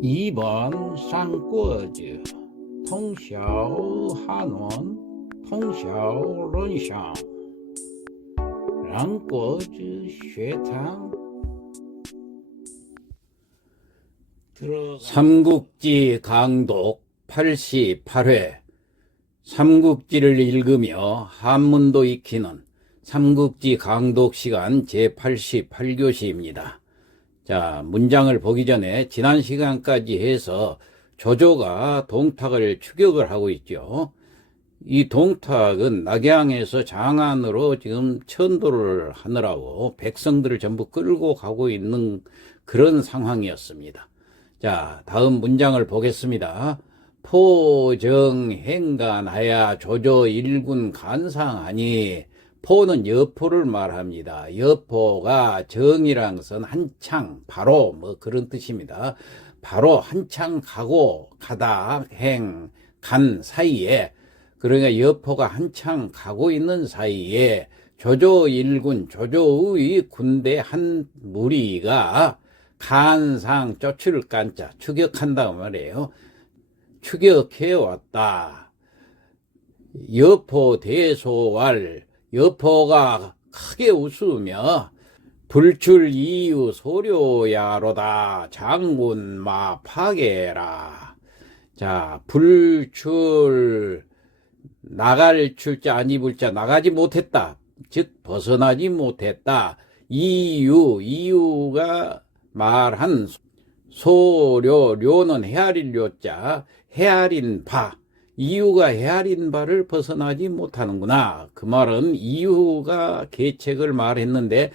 2번 三国子通晓汉文通晓论想让国子学堂삼국지 강독 88회 삼국지를 읽으며 한문도 익히는 삼국지 강독 시간 제88교시입니다. 자, 문장을 보기 전에 지난 시간까지 해서 조조가 동탁을 추격을 하고 있죠. 이 동탁은 낙양에서 장안으로 지금 천도를 하느라고 백성들을 전부 끌고 가고 있는 그런 상황이었습니다. 자, 다음 문장을 보겠습니다. 포정행간하야 조조 일군 간상하니, 포는 여포를 말합니다. 여포가 정이란 것은 한창, 바로 뭐 그런 뜻입니다. 바로 한창 가다, 간 사이에, 그러니까 여포가 한창 가고 있는 사이에 조조 일군, 조조의 군대 한 무리가 간상, 쫓을 간자, 추격한다고 말이에요. 추격해 왔다. 여포 대소왈, 여포가 크게 웃으며 불출 이유 소료야로다 장군마 파괴라. 자, 불출 나갈 출자 아니 불자 나가지 못했다. 즉 벗어나지 못했다. 이유가 말한 소료, 료는 헤아릴 료자, 헤아린 바, 이유가 헤아린 바를 벗어나지 못하는구나. 그 말은 이유가 계책을 말했는데,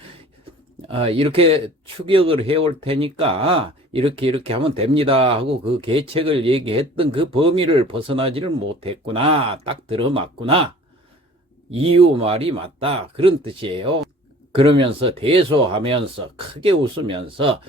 이렇게 추격을 해올 테니까 이렇게 하면 됩니다 하고 그 계책을 얘기했던 그 범위를 벗어나지를 못했구나. 딱 들어맞구나. 이유 말이 맞다. 그런 뜻이에요. 그러면서 대소하면서 크게 웃으면서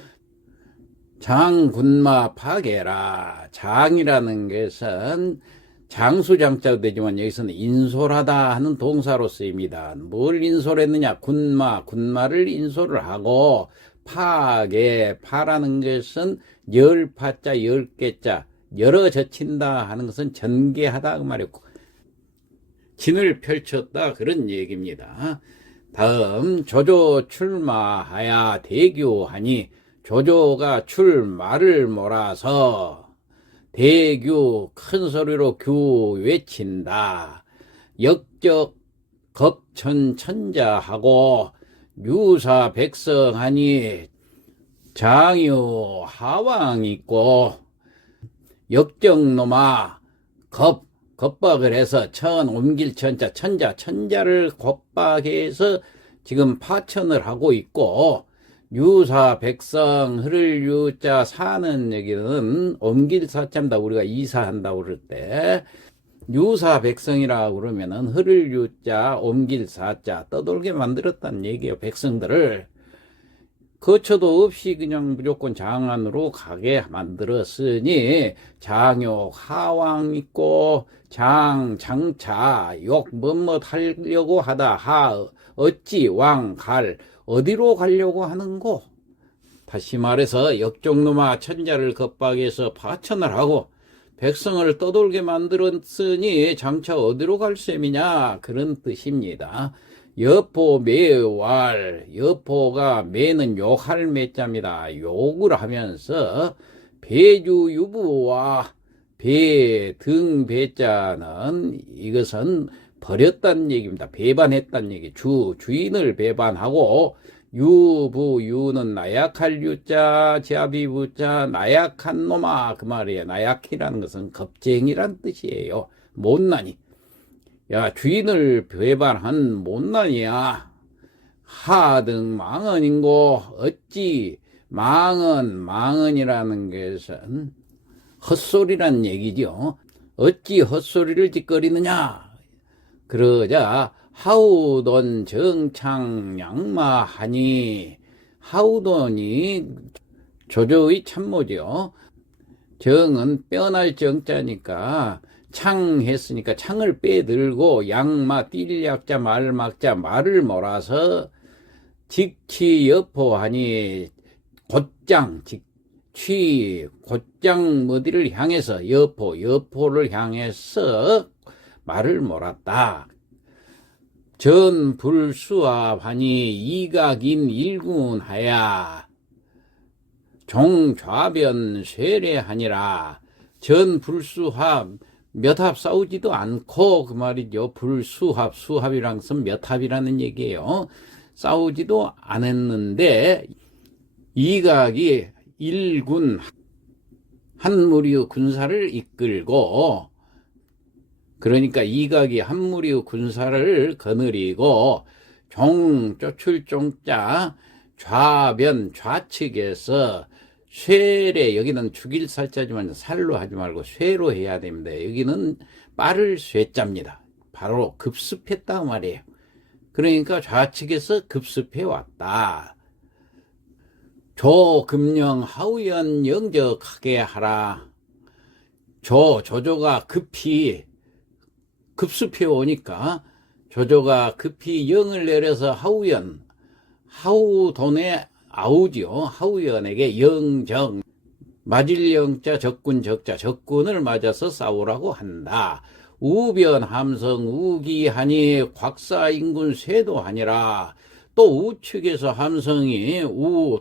장군마 파괴라. 장이라는 것은 장수장자도 되지만 여기서는 인솔하다 하는 동사로 쓰입니다. 뭘 인솔했느냐? 군마를 인솔을 하고, 파라는 것은 열파자, 열개자, 열어 젖힌다 하는 것은 전개하다 그 말이고, 진을 펼쳤다 그런 얘기입니다. 다음, 조조 출마하야 대교하니, 조조가 출마를 몰아서 대규 큰 소리로 규 외친다. 역적 겁천 천자하고 유사 백성하니 장유 하왕 있고 역적놈아 겁박을 해서 천 옮길 천자를 겁박해서 지금 파천을 하고 있고, 유사 백성 흐를 유자 사는 여기는 옮길 사자입니다. 우리가 이사한다고 그럴 때 유사 백성이라고 그러면은 흐를 유자 옮길 사자 떠돌게 만들었다는 얘기예요. 백성들을 거처도 없이 그냥 무조건 장안으로 가게 만들었으니 장욕 하왕 있고 장차 욕 뭐뭇 하려고 하다 하 어찌 왕 갈 어디로 가려고 하는고. 다시 말해서 역종놈아 천자를 겁박해서 파천을 하고 백성을 떠돌게 만들었으니 장차 어디로 갈 셈이냐 그런 뜻입니다. 여포 매왈, 여포가 매는 욕할 매자입니다. 욕을 하면서 배주유부와 배 배자는 이것은 버렸다는 얘기입니다. 배반했다는 얘기. 주인을 배반하고, 유는 나약할 유자, 자비부자, 나약한 놈아 그 말이에요. 나약이라는 것은 겁쟁이란 뜻이에요. 못난이. 야, 주인을 배반한 못난이야. 하등 망언인고 어찌 망언이라는 것은 헛소리란 얘기죠. 어찌 헛소리를 짓거리느냐. 그러자 하우돈 정창 양마하니, 하우돈이 조조의 참모죠. 정은 뼈날 정자니까 창 했으니까 창을 빼들고, 양마 띨약자 말막자 말을 몰아서 직치 여포하니 곧장 취 곧장 어디를 향해서 여포를 향해서 말을 몰았다. 전불수합하니 이각인 일군하야 종좌변 쇠례하니라. 전불수합 몇 합 싸우지도 않고 그 말이죠. 수합이란 것은 몇 합이라는 얘기예요. 싸우지도 않았는데 이각이 일군 한 무리의 군사를 이끌고, 그러니까 이각이 한 무리의 군사를 거느리고 쫓을 종자 좌변 좌측에서 쇠례, 여기는 죽일 살자지만 살로 하지 말고 쇠로 해야 됩니다. 여기는 빠를 쇠자입니다. 바로 급습했다 말이에요. 그러니까 좌측에서 급습해 왔다. 조금령 하우연 영적하게 하라. 조조가 급히 급습해 오니까 조조가 급히 영을 내려서 하우돈의 아우지요. 하우연에게 영정, 맞을 영자 적군 적자, 적군을 맞아서 싸우라고 한다. 우변 함성 우기하니 곽사인군 쇄도하니라. 또 우측에서 함성이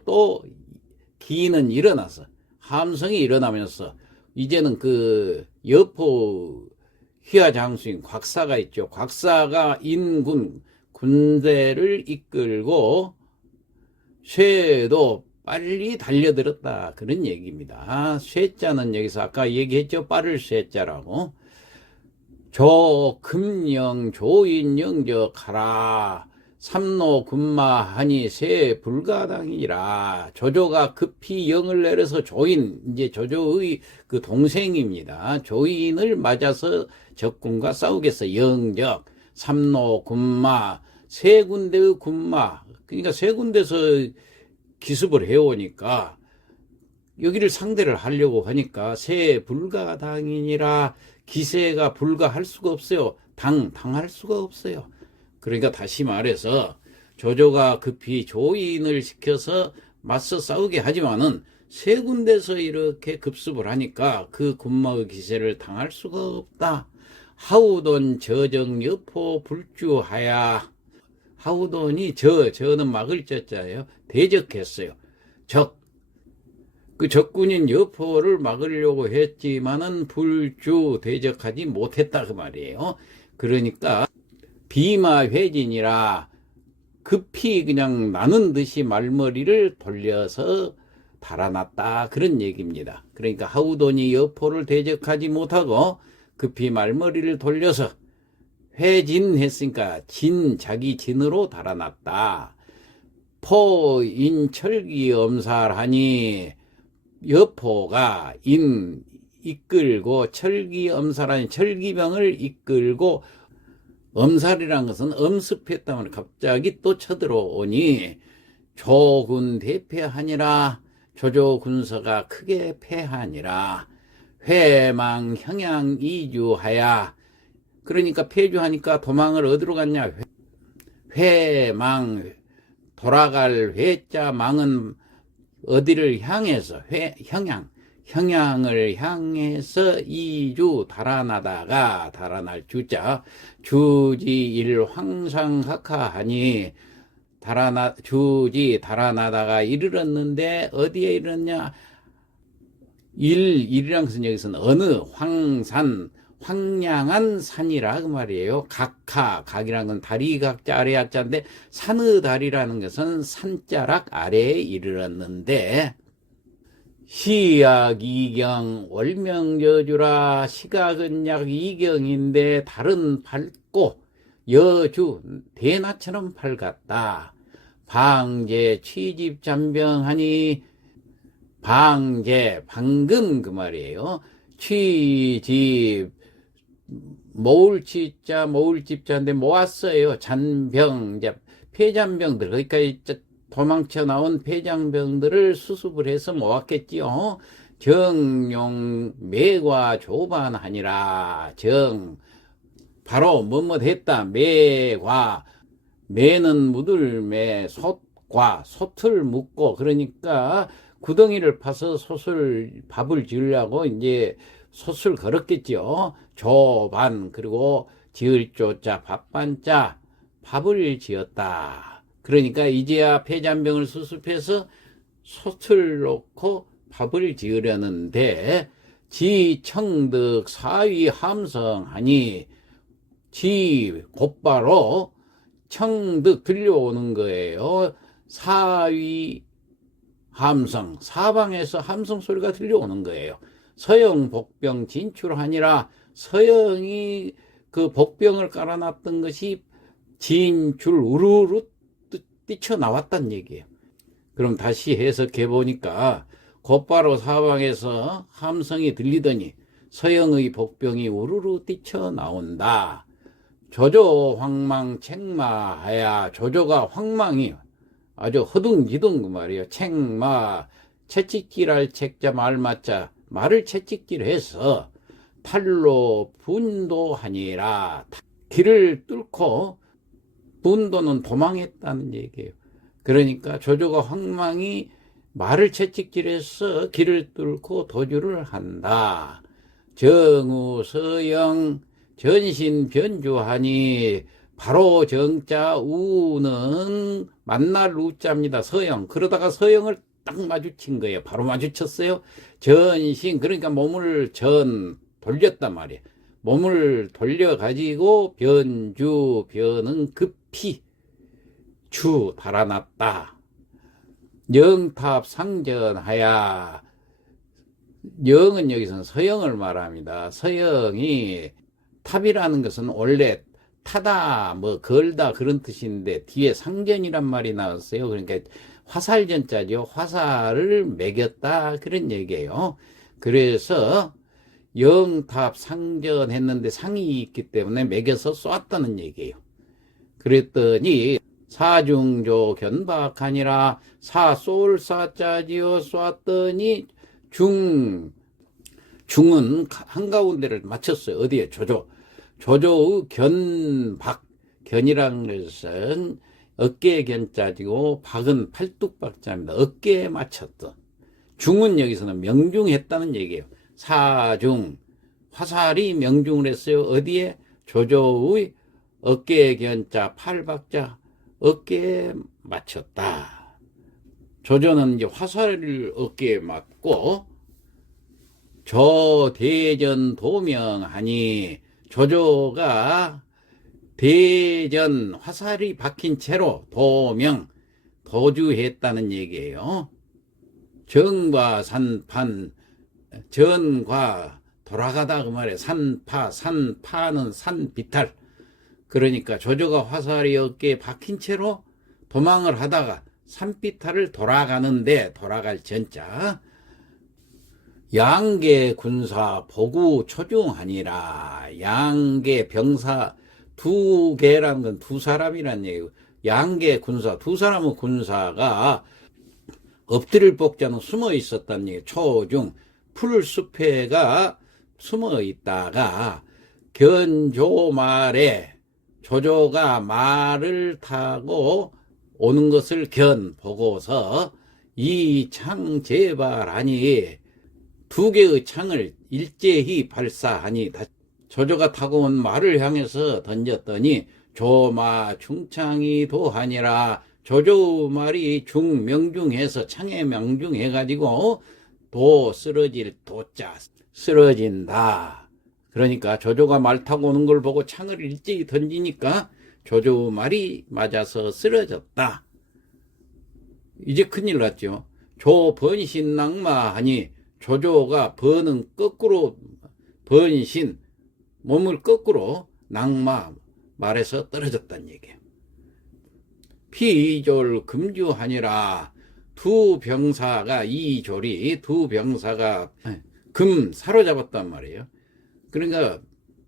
또 기는 일어나서, 함성이 일어나면서 이제는 그 여포 휘하장수인 곽사가 있죠. 곽사가 군대를 이끌고 쇠도 빨리 달려들었다, 그런 얘기입니다. 쇠자는 여기서 아까 얘기했죠. 빠를 쇠자라고. 조금령 조인영적하라. 삼노 군마하니 세 불가당이라. 조조가 급히 영을 내려서 이제 조조의 그 동생입니다. 조인을 맞아서 적군과 싸우겠어. 영적, 삼노 군마, 세 군데의 군마, 그러니까 세 군데서 기습을 해오니까 여기를 상대를 하려고 하니까 세 불가당이니라. 기세가 불가할 수가 없어요. 당할 수가 없어요. 그러니까 다시 말해서 조조가 급히 조인을 시켜서 맞서 싸우게 하지만은 세 군데서 이렇게 급습을 하니까 그 군마의 기세를 당할 수가 없다. 하우돈 저정 여포 불주하야. 하우돈이 저는 막을 자자예요. 대적했어요. 그 적군인 여포를 막으려고 했지만은 대적하지 못했다, 그 말이에요. 그러니까 비마회진이라 급히 그냥 나는 듯이 말머리를 돌려서 달아났다, 그런 얘기입니다. 그러니까 하우돈이 여포를 대적하지 못하고 급히 말머리를 돌려서 회진했으니까 자기 진으로 달아났다. 포인철기 엄살하니 여포가 이끌고 철기엄살하니 철기병을 이끌고, 엄살이란 것은 엄습했다면 갑자기 또 쳐들어오니 조군 대패하니라. 조조 군사가 크게 패하니라. 회망 형양 이주하야. 그러니까 패주하니까 도망을 어디로 갔냐. 회망, 돌아갈 회자, 망은 어디를 향해서, 형양을 향해서 이주, 달아날 주자, 주지일 황상학하하니, 달아나다가 이르렀는데 어디에 이르렀냐. 일이란 것은 여기서는 어느 황량한 산이라 그 말이에요. 각이라는 건 다리 각자 아래 하자인데 산의 다리라는 것은 산자락 아래에 이르렀는데, 시약 이경 월명여주라. 시각은 약 이경인데 달은 밝고 여주 대낮처럼 밝았다. 방제 취집 잠병하니, 방금 그 말이에요. 취집 모을집자인데 모았어요. 잔병, 이제 폐잔병들, 그러니까 도망쳐 나온 폐장병들을 수습을 해서 모았겠지요. 정용 매과 조반하니라. 바로 뭐뭐했다. 매는 묻을 매, 솥과 솥을 묻고, 그러니까 구덩이를 파서 밥을 지으려고 이제 솥을 걸었겠죠. 조반, 그리고 지을 조자, 밥반자, 밥을 지었다. 그러니까 이제야 폐잔병을 수습해서 솥을 놓고 밥을 지으려는데, 지청득 사위 함성하니, 지 곧바로 청득 들려오는 거예요. 사위 함성, 사방에서 함성 소리가 들려오는 거예요. 서영 복병 진출하니라. 서영이 그 복병을 깔아놨던 것이 진출 우르르 뛰쳐나왔단 얘기예요. 그럼 다시 해석해 보니까 곧바로 사방에서 함성이 들리더니 서영의 복병이 우르르 뛰쳐나온다. 조조 황망 책마하야. 조조가 황망이 아주 허둥지둥 그 말이에요. 책마, 채찍질할 책자 말맞자, 말을 채찍질해서 탈로 분도하니라. 길을 뚫고, 분도는 도망했다는 얘기예요. 그러니까 조조가 황망이 말을 채찍질해서 길을 뚫고 도주를 한다. 정우 서영 전신 변주하니, 바로 정자 우는 만날 우자입니다. 서영. 그러다가 서영을 딱 마주친 거예요. 바로 마주쳤어요. 전신, 그러니까 몸을 돌렸단 말이에요. 몸을 돌려가지고 변주, 변은 급히 주 달아났다. 영탑 상전하야. 영은 여기서는 서영을 말합니다. 서영이, 탑이라는 것은 원래 타다, 걸다 그런 뜻인데 뒤에 상전이란 말이 나왔어요. 그러니까 화살전자죠. 화살을 매겼다 그런 얘기예요. 그래서 영탑 상전했는데 상이 있기 때문에 매겨서 쏘았다는 얘기예요. 그랬더니 사중조 견박하니라. 쏠 사자지요. 쏘았더니 중은 한가운데를 맞췄어요. 어디에? 조조의 견박, 견이라는 것은 어깨에 견자지고 박은 팔뚝박자입니다. 어깨에 맞췄던. 중은 여기서는 명중했다는 얘기예요. 사중, 화살이 명중을 했어요. 어디에? 조조의 어깨에 견자, 팔박자, 어깨에 맞췄다. 조조는 이제 화살을 어깨에 맞고, 대전 도명하니, 조조가 대전 화살이 박힌 채로 도주했다는 얘기예요. 정과 산판, 전과 돌아가다 그 말이에요. 산파는 산비탈. 그러니까 조조가 화살이 어깨에 박힌 채로 도망을 하다가 산비탈을 돌아가는데, 돌아갈 전자, 양계 군사 보구 초중하니라. 양계 병사, 두 개라는 건 두 사람이란 얘기고, 양계 군사, 두 사람의 군사가 엎드릴 복자는 숨어 있었다는 얘기. 초중, 풀숲에가 숨어 있다가 견조말에 조조가 말을 타고 오는 것을 보고서 이 창 제발하니, 두 개의 창을 일제히 발사하니, 조조가 타고 온 말을 향해서 던졌더니 조마 중창이 도하니라. 조조 말이 명중해서 창에 명중해가지고 쓰러질 도자 쓰러진다. 그러니까 조조가 말 타고 오는 걸 보고 창을 일제히 던지니까 조조 말이 맞아서 쓰러졌다. 이제 큰일 났죠. 조번신낙마하니, 조조가 번은 거꾸로, 번신, 몸을 거꾸로 낙마, 말에서 떨어졌다는 얘기예요. 피이졸 금주하니라. 두 병사가 금 사로잡았단 말이에요. 그러니까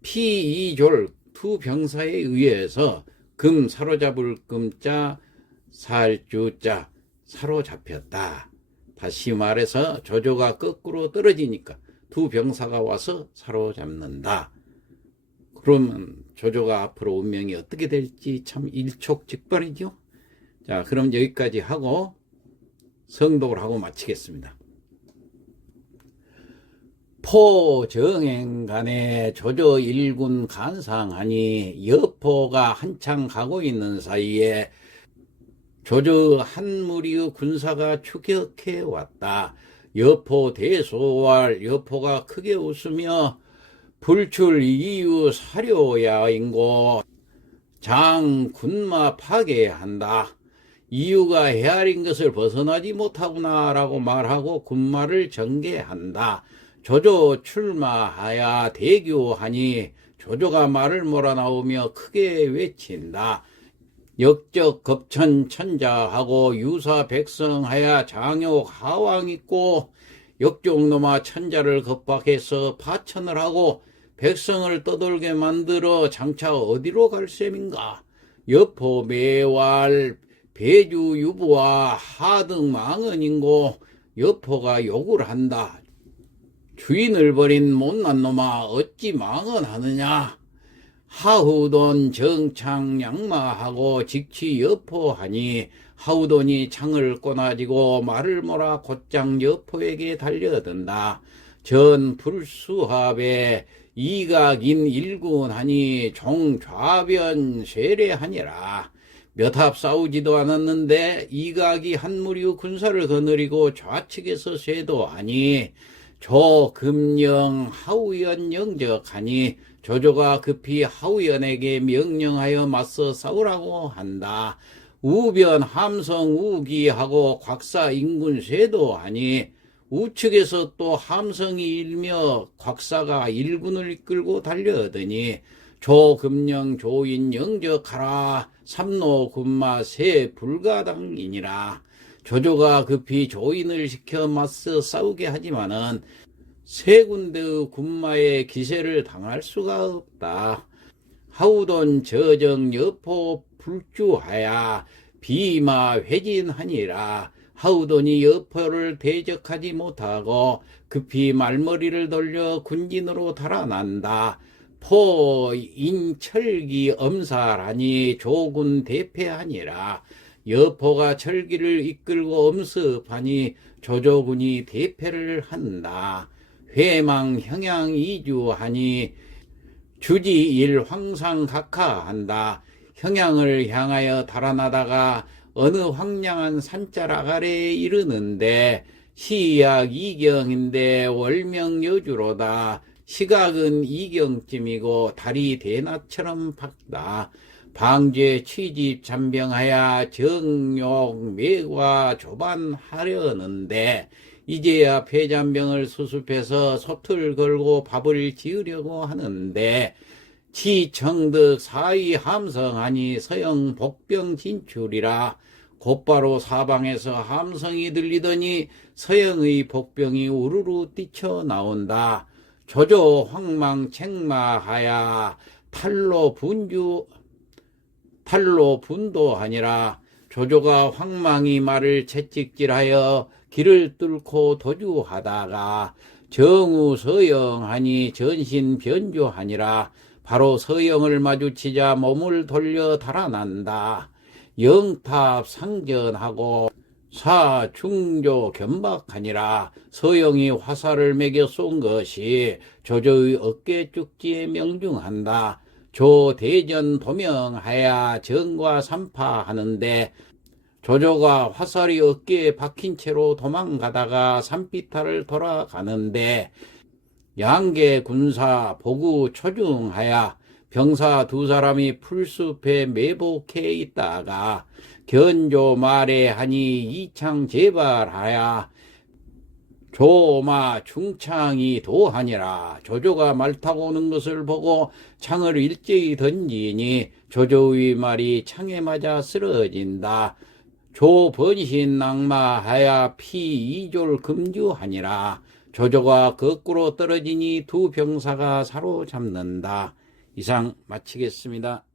피이졸, 두 병사에 의해서 금 사로잡을 금자, 살주자, 사로잡혔다. 다시 말해서 조조가 거꾸로 떨어지니까 두 병사가 와서 사로잡는다. 그러면 조조가 앞으로 운명이 어떻게 될지 참 일촉즉발이죠. 자, 그럼 여기까지 하고 성독을 하고 마치겠습니다. 포정행간에 조조 일군 간상하니 여포가 한창 가고 있는 사이에 조조 한 무리의 군사가 추격해 왔다. 여포 대소왈 여포가 크게 웃으며 불출 이유 사료야인고 장 군마 파괴한다. 이유가 헤아린 것을 벗어나지 못하구나 라고 말하고 군마를 전개한다. 조조 출마하야 대교하니 조조가 말을 몰아나오며 크게 외친다. 역적 겁천 천자하고 유사 백성하야 장욕 하왕 있고 역종놈아 천자를 겁박해서 파천을 하고 백성을 떠돌게 만들어 장차 어디로 갈 셈인가. 여포 매왈 배주 유부와 하등 망언인고 여포가 욕을 한다. 주인을 버린 못난 놈아 어찌 망언하느냐. 하우돈 정창 양마하고 직치 여포하니 하우돈이 창을 꼬나지고 말을 몰아 곧장 여포에게 달려든다. 전 불수합에 이각인 일군하니 종좌변 쇠례하니라. 몇 합 싸우지도 않았는데 이각이 한 무리의 군사를 거느리고 좌측에서 쇄도하니 조금령 하우연 영적하니 조조가 급히 하우연에게 명령하여 맞서 싸우라고 한다. 우변 함성 우기하고 곽사 인군 쇄도하니 우측에서 또 함성이 일며 곽사가 일군을 이끌고 달려드니 조금령 조인 영적하라. 삼노 군마 세 불가당이니라. 조조가 급히 조인을 시켜 맞서 싸우게 하지만은 세 군데의 군마의 기세를 당할 수가 없다. 하우돈 저정 여포 불주하야 비마 회진하니라. 하우돈이 여포를 대적하지 못하고 급히 말머리를 돌려 군진으로 달아난다. 포 인철기 엄살하니 조군 대패하니라. 여포가 철기를 이끌고 엄습하니 조조군이 대패를 한다. 회망 형양 이주하니 주지일 황상 각하한다. 형양을 향하여 달아나다가 어느 황량한 산자락 아래에 이르는데 시약 이경인데 월명 여주로다. 시각은 이경쯤이고 달이 대낮처럼 밝다. 방죄 취집 잔병하야 정욕 매과 조반하려는데 이제야 폐잔병을 수습해서 솥을 걸고 밥을 지으려고 하는데 치청득 사위 함성하니 서영 복병 진출이라. 곧바로 사방에서 함성이 들리더니 서영의 복병이 우르르 뛰쳐나온다. 조조 황망 책마하야 탈로 분도하니라. 조조가 황망이 말을 채찍질하여 길을 뚫고 도주하다가 정우 서영하니 전신 변조하니라. 바로 서영을 마주치자 몸을 돌려 달아난다. 영탑 상전하고 사중조 견박하니라. 서영이 화살을 매겨 쏜 것이 조조의 어깨 쭉지에 명중한다. 조대전 도명하야 정과 삼파하는데 조조가 화살이 어깨에 박힌 채로 도망가다가 산비탈을 돌아가는데 양계 군사 보구 초중하야 병사 두 사람이 풀숲에 매복해 있다가 견조 말에 하니 이창 제발하야 조마 중창이 도하니라. 조조가 말 타고 오는 것을 보고 창을 일제히 던지니 조조의 말이 창에 맞아 쓰러진다. 조번신 낙마하야 피 2졸 금주하니라. 조조가 거꾸로 떨어지니 두 병사가 사로잡는다. 이상 마치겠습니다.